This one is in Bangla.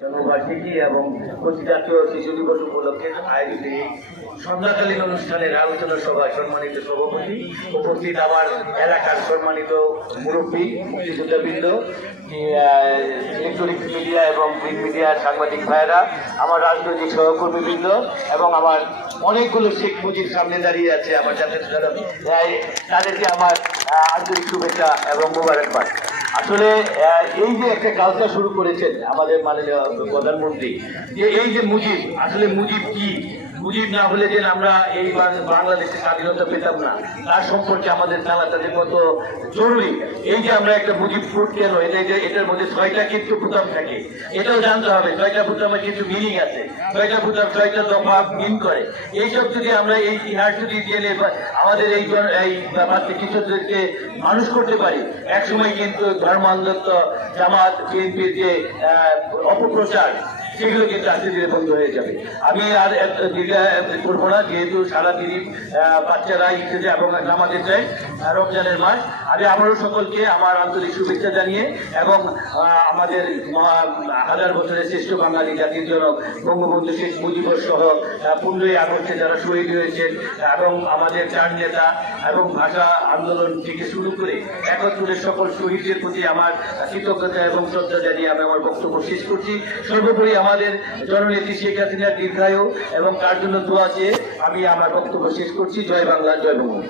জন্মবার্ষিকী এবং জাতীয় শিশু দিবস উপলক্ষে আয়োজিত এই সন্ধ্যাকালীন অনুষ্ঠানের আলোচনা সভায় সম্মানিত সভাপতি, উপস্থিত আমার এলাকার সম্মানিত মুরব্বী, মুক্তিযোদ্ধাবৃন্দ, ইলেকট্রনিক্স মিডিয়া এবং প্রিন্ট মিডিয়ার সাংবাদিক ভাইয়েরা, আমার রাজনৈতিক সহকর্মীবৃন্দ এবং আমার অনেকগুলো শেখ মুজির সামনে দাঁড়িয়ে আছে আমার জাতীয় তাদেরকে আমার আন্তরিক শুভেচ্ছা এবং মোবারকবাদ। আসলে এই যে একটা কালচার শুরু করেছেন আমাদের মাননীয় প্রধানমন্ত্রী, যে এই যে মুজিব, আসলে মুজিব কি, মুজিব না হলে যে আমরা এই বাংলাদেশের স্বাধীনতা পেতাম না, তার সম্পর্কে আমাদের জানাটা যে কত জরুরি। এই যে আমরা একটা মুজিব ফুট কেন, এটার মধ্যে 6টা কিন্তু বুতাম থাকে, এটাও জানতে হবে। 6টা বুতামের কিন্তু মিনিং আছে, 6টা বুতাম 6টা দফা মিন করে। এইসব যদি আমরা এই ইতিহাস যদি জেনে আমাদের এই কিছুদেরকে মানুষ করতে পারি, একসময় কিন্তু ধর্মান্ধত্ব, জামাত বিএনপির যে অপপ্রচার, সেগুলো কিন্তু আস্তে ধীরে বন্ধ হয়ে যাবে। আমি আর করবো না, যেহেতু সারা দিনই বাচ্চারা ইংরেজি এবং নামাজে যায়, রমজানের মাস। আমি আমারও সকলকে আমার আন্তরিক শুভেচ্ছা জানিয়ে এবং আমাদের হাজার বছরের শ্রেষ্ঠ বাঙালি জাতির জনক বঙ্গবন্ধু শেখ মুজিবুর সহ 15ই আগস্টে যারা শহীদ হয়েছেন এবং আমাদের চার নেতা এবং ভাষা আন্দোলন থেকে শুরু করে 71-এর সকল শহীদদের প্রতি আমার কৃতজ্ঞতা এবং শ্রদ্ধা জানিয়ে আমি আমার বক্তব্য শেষ করছি। সর্বোপরি আমাদের জননেত্রী শেখ হাসিনার দীর্ঘায়ু এবং তার জন্য দোয়া চেয়ে আমি আমার বক্তব্য শেষ করছি। জয় বাংলা, জয় বঙ্গবন্ধু।